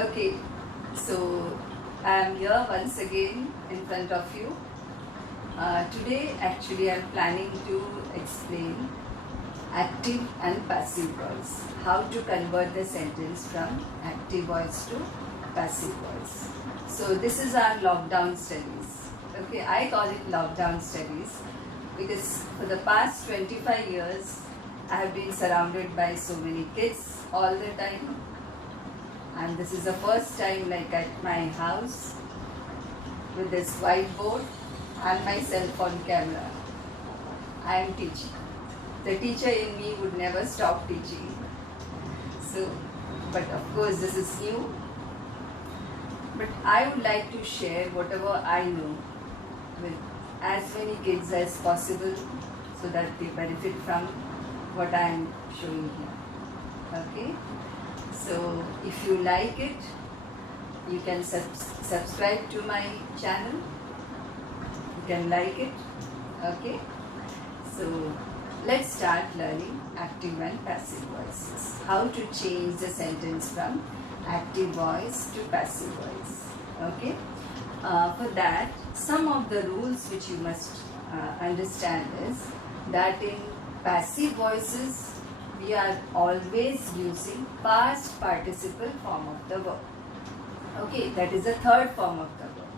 Okay, so I am here once again in front of you. Today, actually, I am planning to explain active and passive voice. How to convert the sentence from active voice to passive voice. So, this is our lockdown studies. Okay, I call it lockdown studies because for the past 25 years, I have been surrounded by so many kids all the time, and this is the first time like at my house with this whiteboard and my cell phone camera. I am teaching. The teacher in me would never stop teaching. So, but of course this is new. But I would like to share whatever I know with as many kids as possible so that they benefit from what I am showing here. Okay? So if you like it, you can subscribe to my channel. You can like it. Okay? So let's start learning active and passive voices. How to change the sentence from active voice to passive voice. Okay? For that, some of the rules which you must understand is that in passive voices, we are always using past participle form of the verb. Okay, that is the third form of the verb.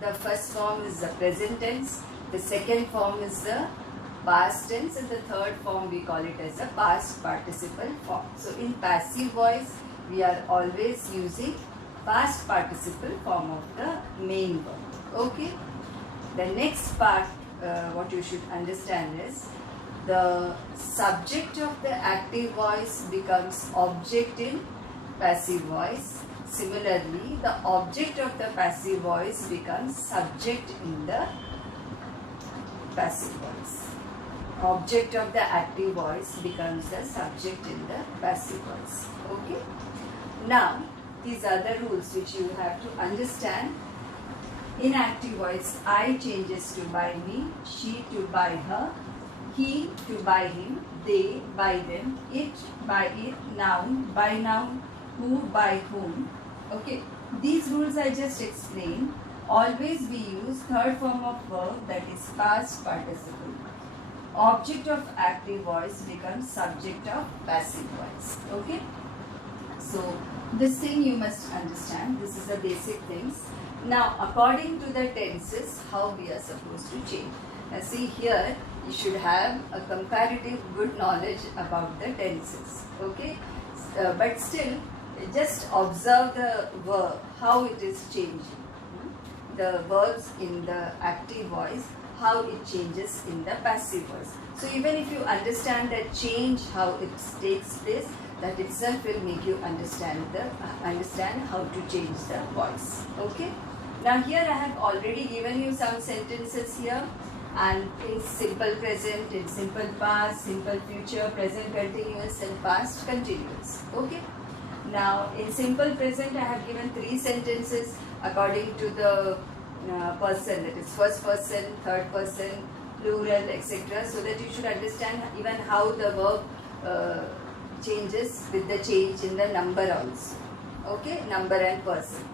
The first form is the present tense, the second form is the past tense, and the third form we call it as the past participle form. So in passive voice, we are always using past participle form of the main verb. Okay, the next part what you should understand is the subject of the active voice becomes object in passive voice. Similarly, the object of the passive voice becomes subject in the passive voice. Object of the active voice becomes the subject in the passive voice. Okay? Now, these are the rules which you have to understand. In active voice, I changes to by me, she to by her, he to by him, they by them, it by it, noun by noun, who by whom. Okay, these rules I just explained. Always we use third form of verb, that is past participle. Object of active voice becomes subject of passive voice. Okay, so this thing you must understand. This is the basic things. Now, according to the tenses, how we are supposed to change. Now, see here, you should have a comparative good knowledge about the tenses. Okay, but still, just observe the verb, how it is changing. The verbs in the active voice, how it changes in the passive voice. So, even if you understand that change, how it takes place, that itself will make you understand how to change the voice. Okay. Now here I have already given you some sentences here, and in simple present, in simple past, simple future, present continuous and past continuous. Okay. Now in simple present I have given 3 sentences according to the person, that is first person, third person, plural, etc. So that you should understand even how the verb changes with the change in the number also. Okay, number and person.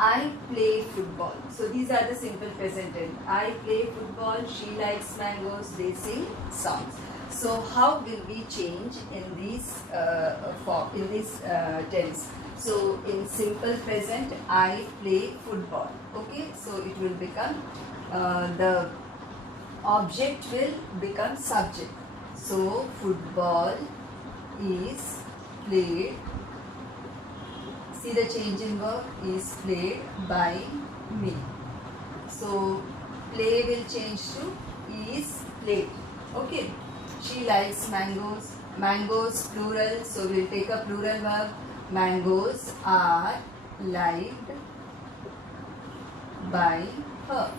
I play football. So these are the simple present tense. I play football, she likes mangoes, they sing songs. So how will we change in these form, in this tense? So in simple present, I play football. Okay, so it will become the object will become subject. So football is played. See the change in verb, is played by me. So play will change to is played. Okay. She likes mangoes. Mangoes plural. So we'll take a plural verb. Mangoes are liked by her.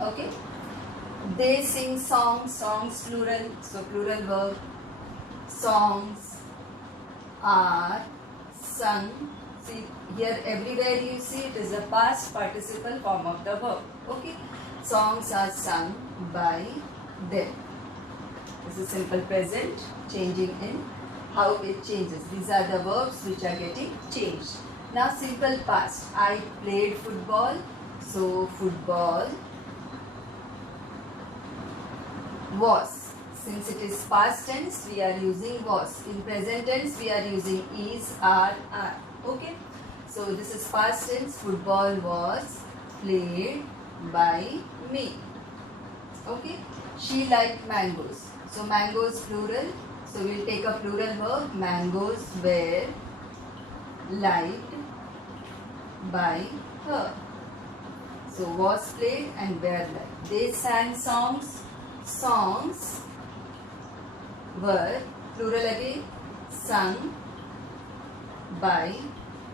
Okay. They sing songs. Songs plural. So plural verb. Songs are sung. See here, everywhere you see it is a past participle form of the verb. Okay, songs are sung by them. This is simple present changing in how it changes. These are the verbs which are getting changed. Now simple past. I played football. So football was. Since it is past tense, we are using was. In present tense, we are using is, are. Okay. So this is past tense. Football was played by me. Okay. She liked mangoes. So mangoes plural. So we'll take a plural verb. Mangoes were liked by her. So was played and were liked. They sang songs. Songs were plural again, sung by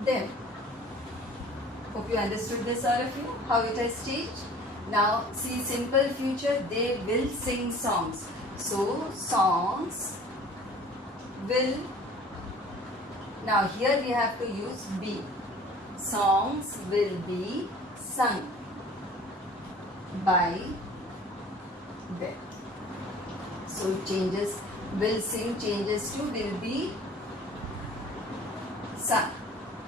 them. Hope you understood this, all of you, how it has changed. Now see simple future. They will sing songs. So songs will. Now here we have to use be. Songs will be sung by them. So it changes. Will sing changes to will be sung.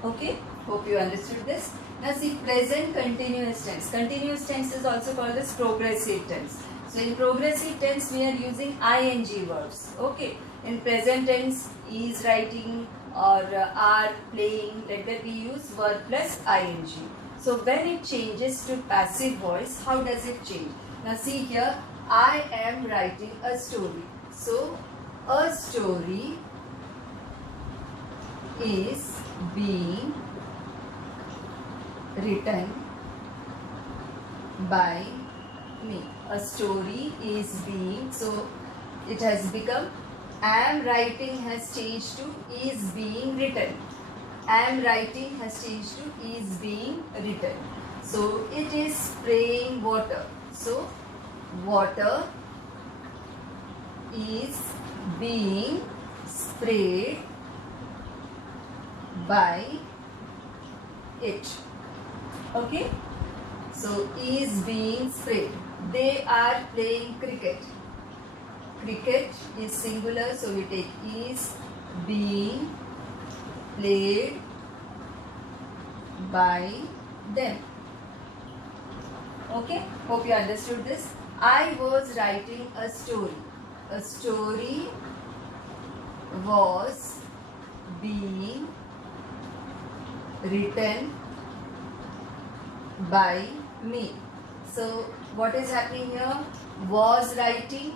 Okay. Hope you understood this. Now see present continuous tense. Continuous tense is also called as progressive tense. So in progressive tense we are using ing verbs. Okay. In present tense is writing or are playing. Let that we use verb plus ing. So when it changes to passive voice, how does it change? Now see here, I am writing a story. So a story is being written by me. A story is being, so it has become am writing has changed to is being written. Am writing has changed to is being written. So it is spraying water. So water is being sprayed by it. Okay. So is being sprayed. They are playing cricket. Cricket is singular, so we take is being played by them. Okay, hope you understood this. I was writing a story. A story was being written by me. So what is happening here? Was writing.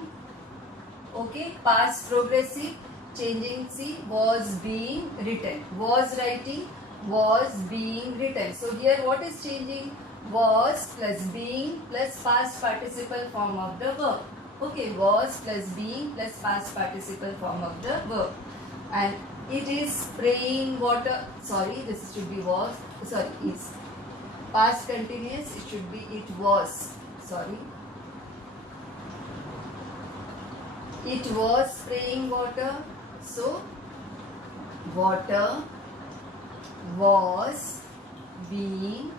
Okay, past progressive, changing, see, was being written. Was writing, was being written. So here what is changing? Was plus being plus past participle form of the verb. Okay, was plus being plus past participle form of the verb. And it is spraying water. Sorry, this should be was. Sorry, is. Past continuous, it should be it was. Sorry. It was spraying water. So, water was being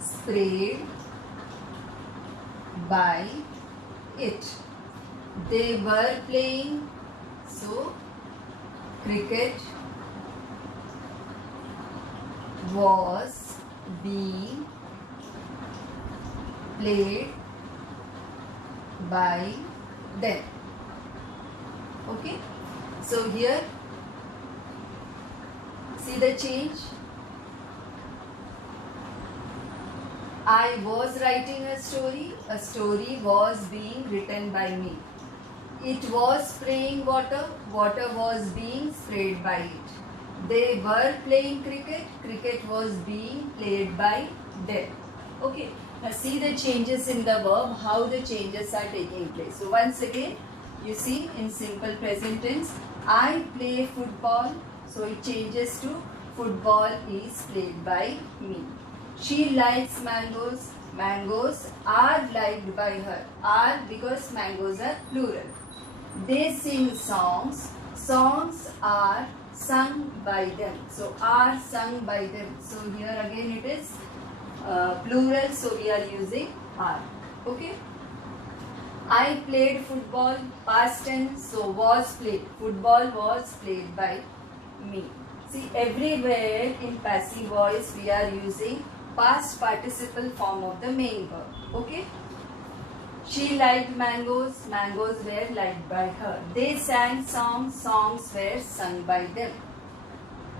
sprayed by it. They were playing. So, cricket was being played by them. Okay. So here, see the change. I was writing a story. A story was being written by me. It was spraying water. Water was being sprayed by it. They were playing cricket. Cricket was being played by them. Okay. Now see the changes in the verb, how the changes are taking place. So once again, you see in simple present tense, I play football. So it changes to football is played by me. She likes mangoes. Mangoes are liked by her. Are because mangoes are plural. They sing songs. Songs are sung by them. So are sung by them. So here again it is plural, so we are using are. Okay. I played football, past tense, so was played. Football was played by me. See, everywhere in passive voice we are using past participle form of the main verb. Okay? She liked mangoes, mangoes were liked by her. They sang songs, songs were sung by them.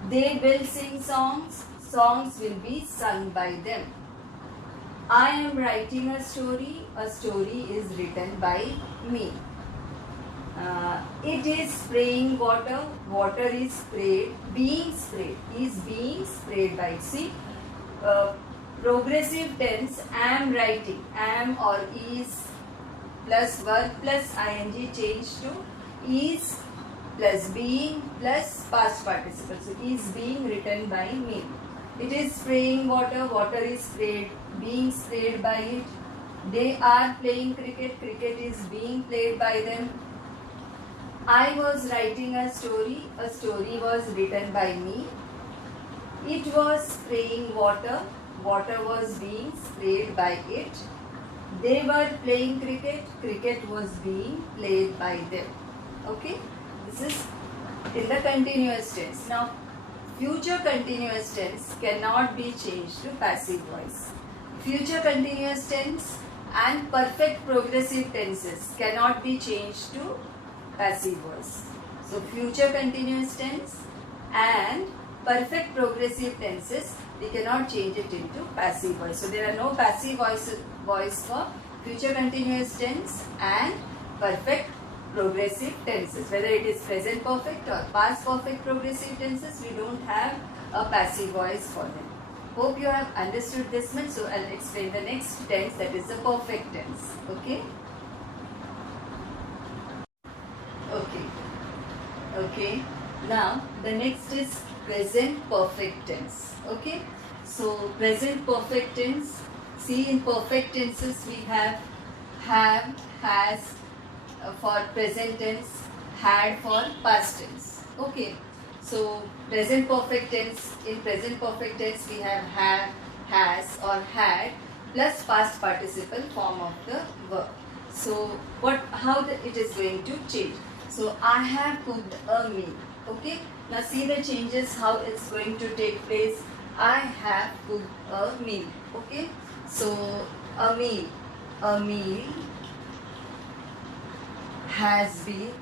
They will sing songs, songs will be sung by them. I am writing a story is written by me. It is spraying water, water is sprayed, is being sprayed by. See, progressive tense, am writing, am or is plus verb plus ing changed to is plus being plus past participle. So, is being written by me. It is spraying water, water is sprayed, being sprayed by it. They are playing cricket, cricket is being played by them. I was writing a story was written by me. It was spraying water, water was being sprayed by it. They were playing cricket, cricket was being played by them. Okay, this is in the continuous tense. Now, future continuous tense cannot be changed to passive voice. Future continuous tense and perfect progressive tenses cannot be changed to passive voice. So, future continuous tense and perfect progressive tenses, we cannot change it into passive voice. So, there are no passive voice for future continuous tense and perfect progressive tenses. Whether it is present perfect or past perfect progressive tenses, we don't have a passive voice for them. Hope you have understood this much. So, I'll explain the next tense, that is the perfect tense. Okay? Okay. Now, the next is present perfect tense. Okay? So, present perfect tense. See, in perfect tenses we have, has for present tense, had for past tense. Okay. So, present perfect tense, in present perfect tense we have, has or had plus past participle form of the verb. So, how it is going to change? So, I have cooked a meal. Okay. Now, see the changes, how it's going to take place. I have cooked a meal. Okay. So, a meal has been.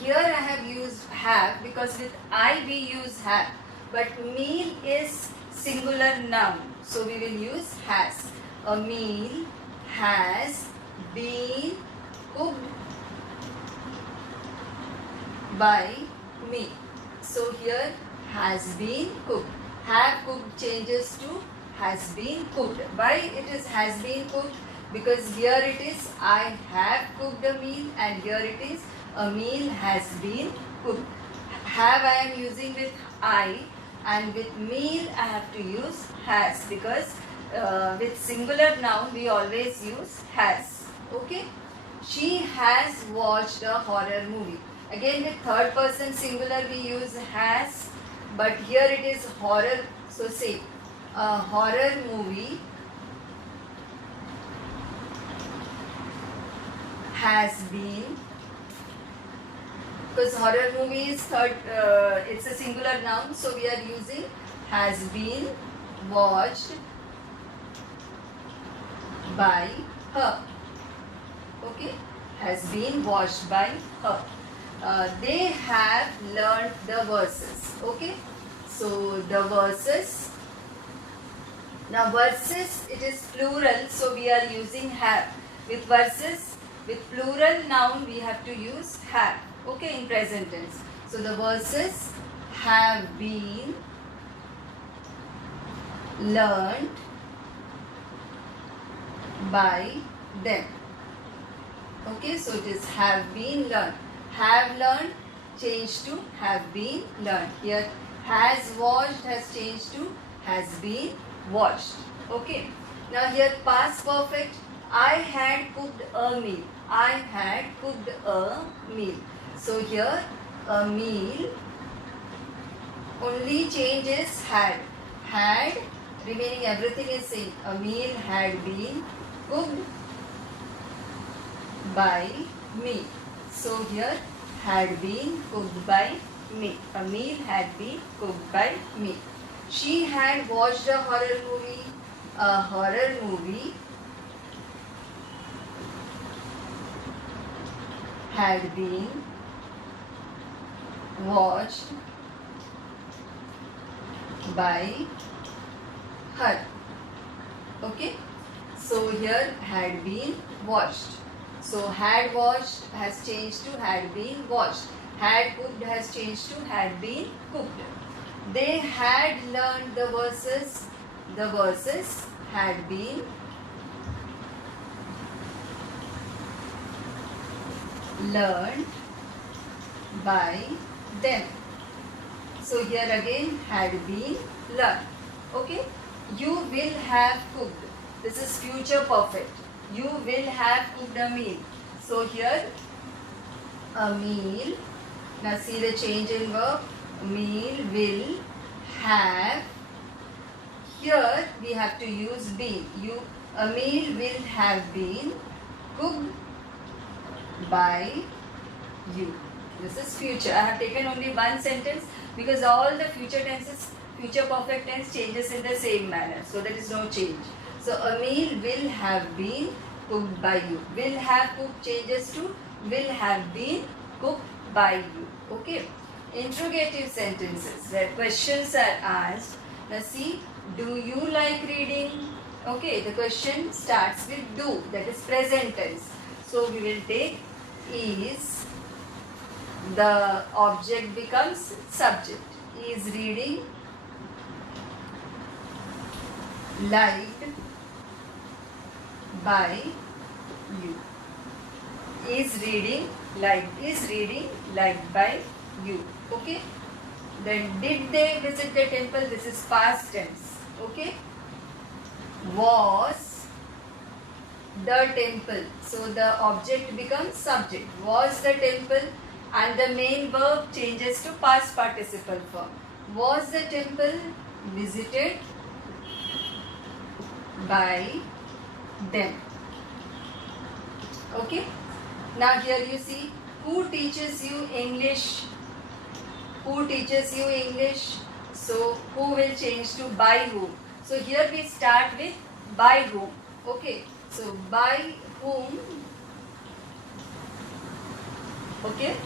Here I have used have because with I we use have, but meal is singular noun, so we will use has. A meal has been cooked by me. So here has been cooked. Have cooked changes to has been cooked. Why it is has been cooked? Because here it is I have cooked a meal and here it is a meal has been cooked. Have I am using with I and with meal I have to use has, because with singular noun we always use has. Okay. She has watched a horror movie. Again with third person singular we use has, but here it is horror. So say a horror movie has been, because horror movie is third, it's a singular noun, so we are using has been watched by her. Okay, has been watched by her. They have learned the verses. Okay, so the verses. Now verses, it is plural, so we are using have. With verses, with plural noun we have to use have. Okay, in present tense. So the verses have been learned by them. Okay, so it is have been learned. Have learned changed to have been learned. Here has watched has changed to has been watched. Okay. Now here past perfect. I had cooked a meal. I had cooked a meal. So here a meal, only change is had. Had, remaining everything is same. A meal had been cooked by me. So here had been cooked by me. A meal had been cooked by me. She had watched a horror movie. A horror movie had been watched by her. Okay. So here had been watched. So had watched has changed to had been watched. Had cooked has changed to had been cooked. They had learned the verses. The verses had been learned by them. So here again had been learned. Okay. You will have cooked. This is future perfect. You will have cooked a meal. So here a meal. Now see the change in verb. Meal will have. Here we have to use been. A meal will have been cooked by you. This is future. I have taken only one sentence because all the future tenses, future perfect tense changes in the same manner. So there is no change. So a meal will have been cooked by you. Will have cooked changes to will have been cooked by you. Okay. Interrogative sentences where questions are asked. Now see, do you like reading? Okay, the question starts with do, that is present tense. So we will take is, the object becomes subject. Is reading liked by you. Is reading liked by you. Okay. Then did they visit the temple? This is past tense. Okay. Was the temple. So the object becomes subject. Was the temple, and the main verb changes to past participle form. Was the temple visited by them? Okay. Now here you see, who teaches you English? Who teaches you English? So who will change to by whom? So here we start with by whom. Okay. So by whom, okay,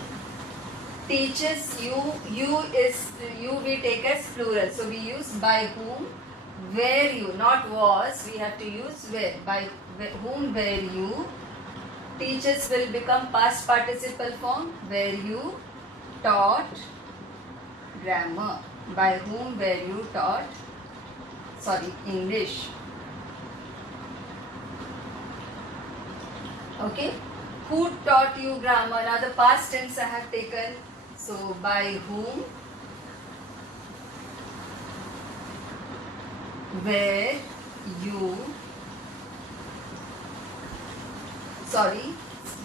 teaches you, you we take as plural. So we use by whom, where you, not was, we have to use where. By whom, where you. Teaches will become past participle form, where you taught grammar. By whom, where you taught, English. Okay. Who taught you grammar? Now the past tense I have taken. So by whom, where you,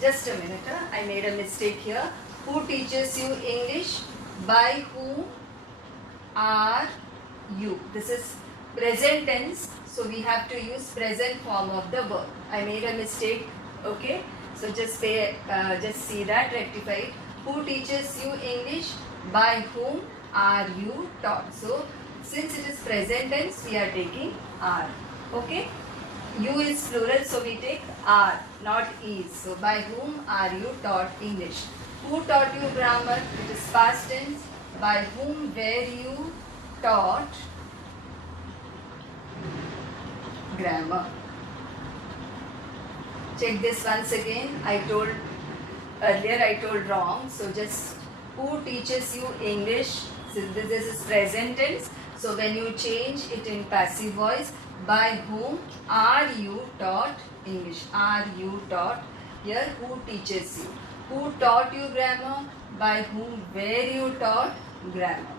just a minute, I made a mistake here. Who teaches you English? By whom are you? This is present tense, so we have to use present form of the verb. I made a mistake. Okay, so just see that, rectify it. Who teaches you English? By whom are you taught? So since it is present tense, we are taking are. Okay, you is plural, so we take are, not is. So by whom are you taught English? Who taught you grammar? It is past tense. By whom were you taught grammar? Check this once again. Earlier I told wrong. So just who teaches you English? So this is present tense. So when you change it in passive voice, by whom are you taught English? Are you taught? Here who teaches you? Who taught you grammar? By whom were you taught grammar?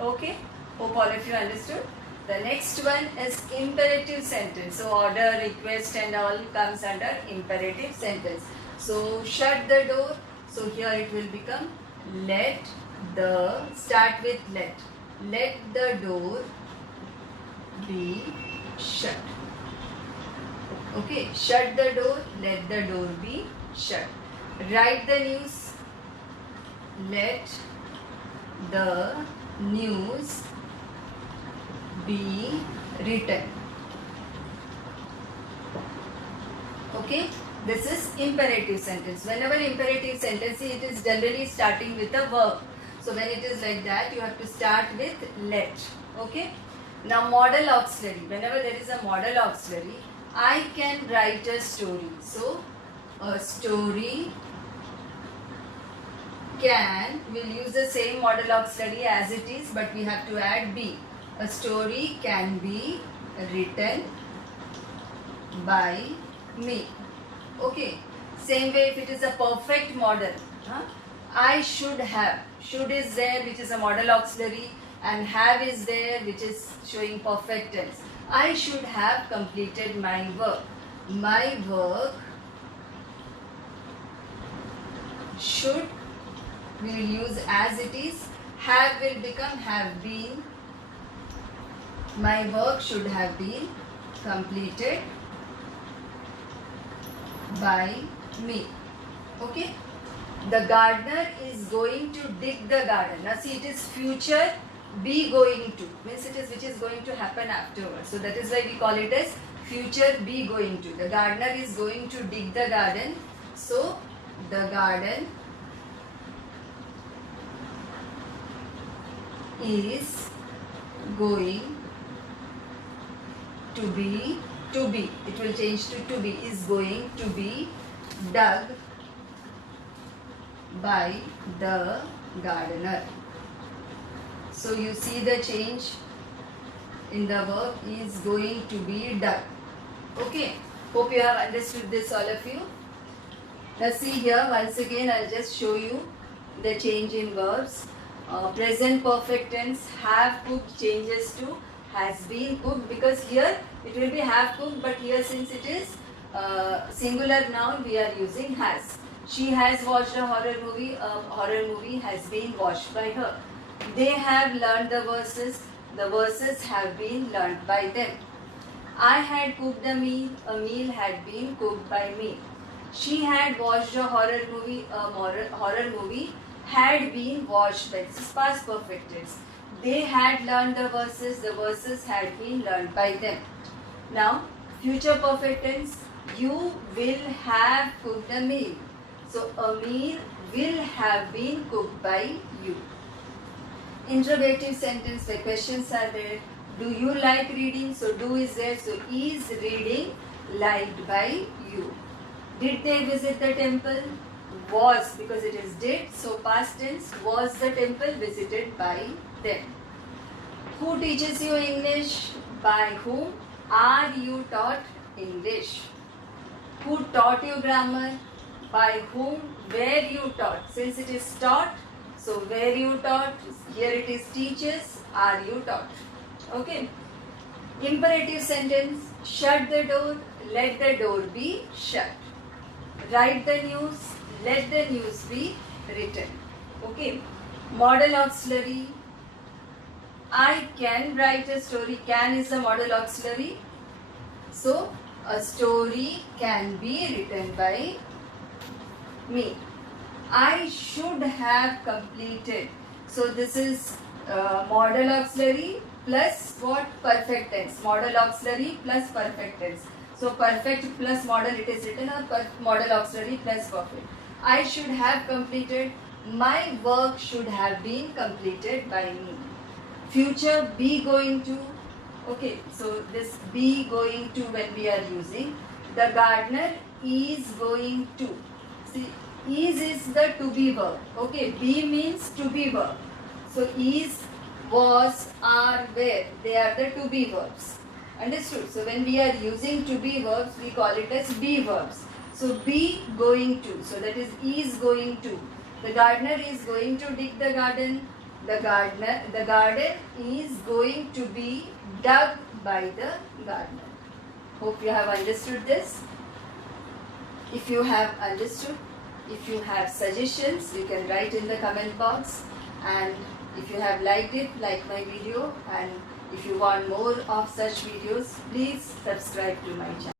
Okay. Hope all of you understood. The next one is imperative sentence. So order, request and all comes under imperative sentence. So shut the door. So here it will become start with let. Let the door be shut. Okay, shut the door, let the door be shut. Write the news. Let the news be written. Okay, this is imperative sentence. Whenever imperative sentence, it is generally starting with a verb. So when it is like that, you have to start with let. Okay. Now model auxiliary. Whenever there is a model auxiliary, I can write a story. So a story can, we'll use the same model auxiliary as it is, but we have to add be. A story can be written by me. Okay. Same way if it is a perfect model. I should have. Should is there, which is a model auxiliary, and have is there, which is showing perfect tense. I should have completed my work. My work should, we will use as it is. Have will become have been. My work should have been completed by me. Okay. The gardener is going to dig the garden. Now see, it is future be going to, means it is which is going to happen afterwards. So that is why we call it as future be going to. The gardener is going to dig the garden. So the garden is going to be, it will change to be, is going to be dug by the gardener. So you see the change in the verb, is going to be dug. Okay, hope you have understood this, all of you. Now see here, once again I'll just show you the change in verbs. Present perfect tense, have cooked changes to has been cooked, because here it will be have cooked, but here since it is singular noun, we are using has. She has watched a horror movie. A horror movie has been watched by her. They have learned the verses. The verses have been learned by them. I had cooked a meal had been cooked by me. She had watched a horror movie. A horror movie had been watched by. This is past perfect tense. They had learned the verses had been learned by them. Now, future perfect tense, you will have cooked a meal. So, a meal will have been cooked by you. Interrogative sentence where questions are there. Do you like reading? So, do is there. So, is reading liked by you? Did they visit the temple? Was, because it is did. So, past tense, was the temple visited by them. Who teaches you English? By whom are you taught English? Who taught you grammar? By whom were you taught? Since it is taught, so were you taught? Here it is teaches, are you taught? Okay. Imperative sentence, shut the door, let the door be shut. Write the news, let the news be written. Okay. Model auxiliary, I can write a story. Can is the model auxiliary. So, a story can be written by me. I should have completed. So, this is model auxiliary plus what? Perfect tense. Model auxiliary plus perfect tense. So, perfect plus model, it is written or model auxiliary plus perfect. I should have completed. My work should have been completed by me. Future be going to. Okay, so this be going to, when we are using, the gardener is going to. See, is the to be verb. Okay, be means to be verb. So is, was, are, were, they are the to be verbs. Understood? So when we are using to be verbs, we call it as be verbs. So be going to. So that is going to. The gardener is going to dig the garden. The garden is going to be dug by the gardener. Hope you have understood this. If you have understood, if you have suggestions, you can write in the comment box. And if you have liked it, like my video. And if you want more of such videos, please subscribe to my channel.